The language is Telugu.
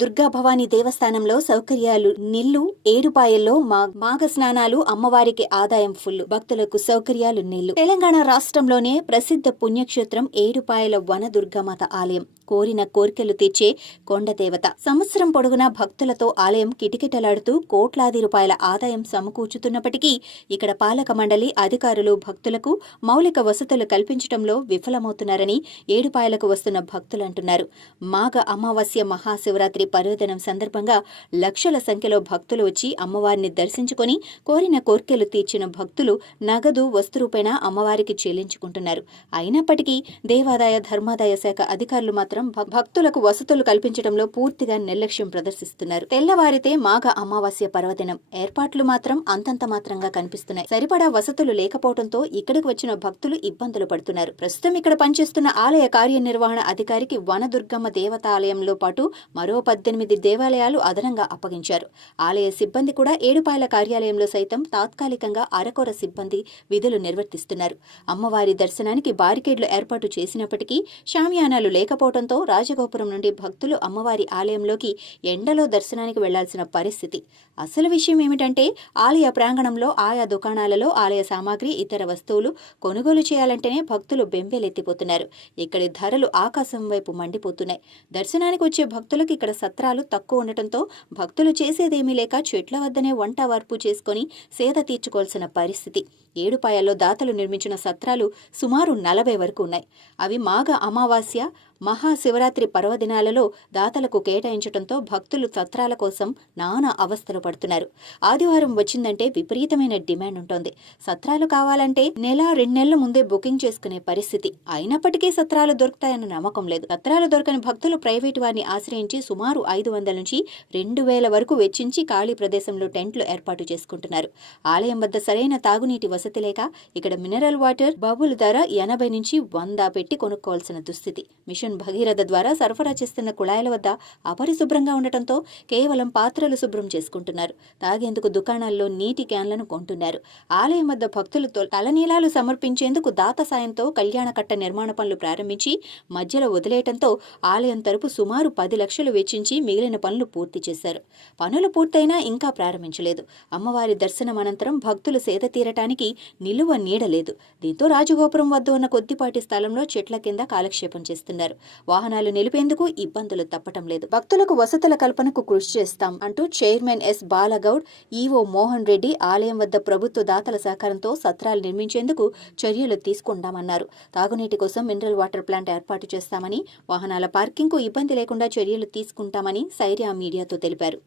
దుర్గా భవానీ దేవస్థానంలో సౌకర్యాలు నిల్లు, ఏడుపాయల్లో మాఘ స్నానాలు, అమ్మవారికి ఆదాయం ఫుల్, భక్తులకు సౌకర్యాలు నిల్లు. తెలంగాణ రాష్ట్రంలోనే ప్రసిద్ధ పుణ్యక్షేత్రం ఏడుపాయల వన దుర్గామాత ఆలయం. కోరిన కోర్కెలు తీర్చే కొండదేవత. సంవత్సరం పొడుగునా భక్తులతో ఆలయం కిటకిటలాడుతూ కోట్లాది రూపాయల ఆదాయం సమకూర్చుతున్నప్పటికీ ఇక్కడ పాలక మండలి అధికారులు భక్తులకు మౌలిక వసతులు కల్పించడంలో విఫలమవుతున్నారని ఏడుపాయలకు వస్తున్న భక్తులు అంటున్నారు. మాఘ అమావాస్య మహాశివరాత్రి పర్వదినం సందర్భంగా లక్షల సంఖ్యలో భక్తులు వచ్చి అమ్మవారిని దర్శించుకొని కోరిన కోర్కెలు తీర్చిన భక్తులు నగదు వస్తురూపేణ అమ్మవారికి చెల్లించుకుంటున్నారు. అయినప్పటికీ దేవాదాయ ధర్మాదాయ శాఖ అధికారులు మాత్రం భక్తులకు వసతులు కల్పించడంలో పూర్తిగా నిర్లక్ష్యం ప్రదర్శిస్తున్నారు. తెల్లవారితే మాఘ అమావాస్య పర్వదినం. ఏర్పాట్లు మాత్రం అంతంత మాత్రంగా కనిపిస్తున్నాయి. సరిపడా వసతులు లేకపోవడంతో ఇక్కడికి వచ్చిన భక్తులు ఇబ్బందులు పడుతున్నారు. ప్రస్తుతం ఇక్కడ పనిచేస్తున్న ఆలయ కార్యనిర్వహణ అధికారికి వనదుర్గమ్మ దేవతాలయంలో పాటు మరో 18 దేవాలయాలు అదనంగా అప్పగించారు. ఆలయ సిబ్బంది కూడా ఏడుపాయల కార్యాలయంలో సైతం తాత్కాలికంగా అరకొర సిబ్బంది విధులు నిర్వర్తిస్తున్నారు. అమ్మవారి దర్శనానికి బారికేడ్లు ఏర్పాటు చేసినప్పటికీ షామియానాలు లేకపోవడంతో రాజగోపురం నుండి భక్తులు అమ్మవారి ఆలయంలోకి ఎండలో దర్శనానికి వెళ్లాల్సిన పరిస్థితి. అసలు విషయం ఏమిటంటే ఆలయ ప్రాంగణంలో ఆయా దుకాణాలలో ఆలయ సామాగ్రి, ఇతర వస్తువులు కొనుగోలు చేయాలంటేనే భక్తులు బెంబేలెత్తిపోతున్నారు. ఇక్కడి ధరలు ఆకాశం వైపు మండిపోతున్నాయి. దర్శనానికి వచ్చే భక్తులకు ఇక్కడ సత్రాలు తక్కువ ఉండటంతో భక్తులు చేసేదేమీ లేక చెట్ల వద్దనే వంట వార్పు చేసుకుని సేద తీర్చుకోవాల్సిన పరిస్థితి. ఏడుపాయల్లో దాతలు నిర్మించిన సత్రాలు సుమారు 40 వరకు ఉన్నాయి. అవి మాఘ అమావాస్య, మహాశివరాత్రి పర్వదినాలలో దాతలకు కేటాయించడంతో భక్తులు సత్రాల కోసం నానా అవస్థలు పడుతున్నారు. ఆదివారం వచ్చిందంటే విపరీతమైన డిమాండ్ ఉంటుంది. సత్రాలు కావాలంటే 1-2 నెలల ముందే బుకింగ్ చేసుకునే పరిస్థితి. అయినప్పటికీ సత్రాలు దొరుకుతాయన్న నమ్మకం లేదు. సత్రాలు దొరకని భక్తులు ప్రైవేటు వారిని ఆశ్రయించి సుమారు 500 నుంచి 2000 వరకు వెచ్చించి ఖాళీ ప్రదేశంలో టెంట్లు ఏర్పాటు చేసుకుంటున్నారు. ఆలయం వద్ద సరైన తాగునీటి వసతి లేక ఇక్కడ మినరల్ వాటర్ బబుల్ ధర 80 నుంచి 100 పెట్టి కొనుక్కోవాల్సిన దుస్థితి. మిషన్ భగీరథ ద్వారా సరఫరా చేస్తున్న కుళాయిల వద్ద అపరిశుభ్రంగా ఉండటంతో కేవలం పాత్రలు శుభ్రం చేసుకుంటున్నారు. తాగేందుకు దుకాణాల్లో నీటి క్యాన్లను కొంటున్నారు. ఆలయం వద్ద భక్తులతో తలనీలాలు సమర్పించేందుకు దాత సాయంతో కళ్యాణకట్ట నిర్మాణ పనులు ప్రారంభించి మధ్యలో వదిలేయటంతో ఆలయం తరపు సుమారు 10 లక్షలు వెచ్చించి మిగిలిన పనులు పూర్తి చేశారు. పనులు పూర్తయినా ఇంకా ప్రారంభించలేదు. అమ్మవారి దర్శనం అనంతరం భక్తులు సేద తీరటానికి నిలువ నీడలేదు. దీంతో రాజగోపురం వద్ద ఉన్న కొద్దిపాటి స్థలంలో చెట్ల కింద కాలక్షేపం చేస్తున్నారు. వాహనాలు నిలిపేందుకు ఇబ్బందులు తప్పటం లేదు. భక్తులకు వసతుల కల్పనకు కృషి చేస్తాం అంటూ chairman S Balagoud, EO Mohan Reddy ఆలయం వద్ద ప్రభుత్వ దాతల సహకారంతో సత్రాలు నిర్మించేందుకు చర్యలు తీసుకుంటామన్నారు. తాగునీటి కోసం మినరల్ వాటర్ ప్లాంట్ ఏర్పాటు చేస్తామని, వాహనాల పార్కింగ్కు ఇబ్బంది లేకుండా చర్యలు తీసుకుంటామని సైర్యా మీడియాతో తెలిపారు.